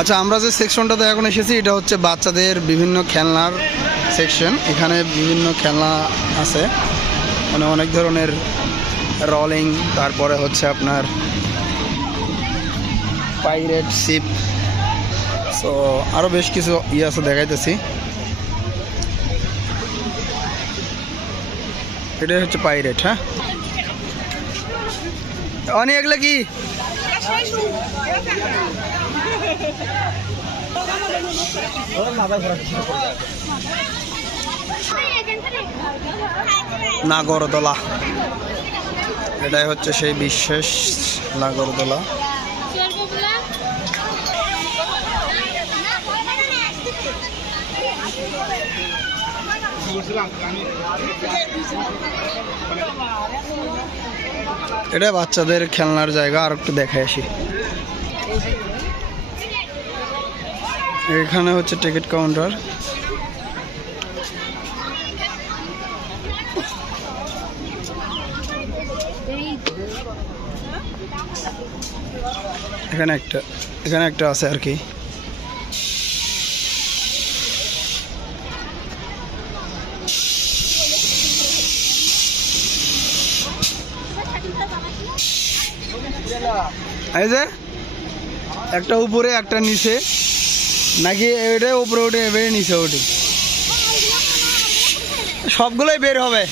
আচ্ছা, আমরা যে সেকশনটাতে এখন এসেছি এটা হচ্ছে বাচ্চাদের বিভিন্ন খেলনার সেকশন। এখানে বিভিন্ন খেলনা আছে, মানে অনেক ধরনের রলিং, তারপরে হচ্ছে আপনার পাইরেট শিপ, সো আরও বেশ কিছু আছে দেখাইতেছি। এটাই হচ্ছে পাইরেট। হ্যাঁ, অনেক এগুলো কি নাগরদোলা, এটাই হচ্ছে সেই বিশেষ নাগরদোলা। এটা বাচ্চাদের খেলনার জায়গা। আর একটু দেখে আসি, এখানে হচ্ছে টিকিট কাউন্টার। এখানে একটা আছে আর কি। এই যে একটা উপরে একটা নিচে, নাকি এটা উপরে উঠে এবারে নিচে ওঠে, সবগুলোই বের হবে।